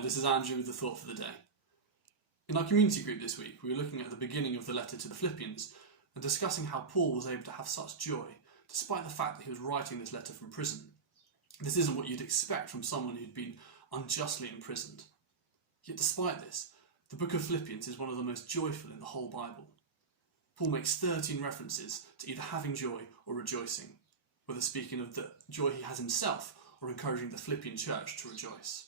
Hi, this is Andrew with the thought for the day. In our community group this week, we were looking at the beginning of the letter to the Philippians and discussing how Paul was able to have such joy despite the fact that he was writing this letter from prison. This isn't what you'd expect from someone who'd been unjustly imprisoned. Yet despite this, the book of Philippians is one of the most joyful in the whole Bible. Paul makes 13 references to either having joy or rejoicing, whether speaking of the joy he has himself or encouraging the Philippian church to rejoice.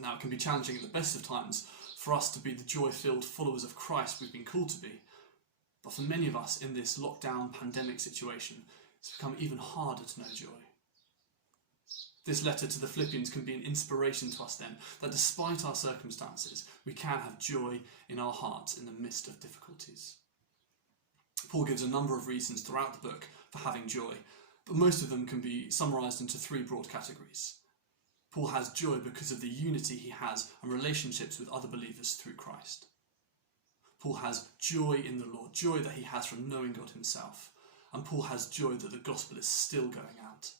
Now, it can be challenging at the best of times for us to be the joy-filled followers of Christ we've been called to be. But for many of us in this lockdown pandemic situation, it's become even harder to know joy. This letter to the Philippians can be an inspiration to us then, that despite our circumstances, we can have joy in our hearts in the midst of difficulties. Paul gives a number of reasons throughout the book for having joy, but most of them can be summarised into three broad categories. Paul has joy because of the unity he has and relationships with other believers through Christ. Paul has joy in the Lord, joy that he has from knowing God himself. And Paul has joy that the gospel is still going out.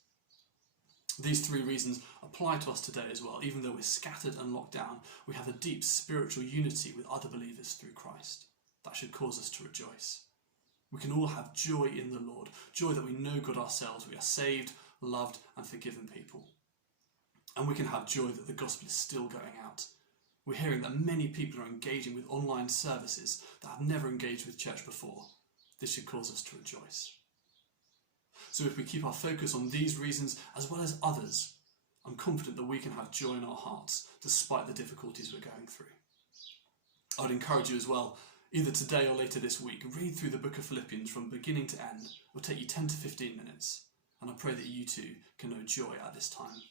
These three reasons apply to us today as well. Even though we're scattered and locked down, we have a deep spiritual unity with other believers through Christ. That should cause us to rejoice. We can all have joy in the Lord, joy that we know God ourselves, we are saved, loved and forgiven people. And we can have joy that the gospel is still going out. We're hearing that many people are engaging with online services that have never engaged with church before. This should cause us to rejoice. So if we keep our focus on these reasons as well as others, I'm confident that we can have joy in our hearts despite the difficulties we're going through. I would encourage you as well, either today or later this week, read through the book of Philippians from beginning to end. It will take you 10 to 15 minutes, and I pray that you too can know joy at this time.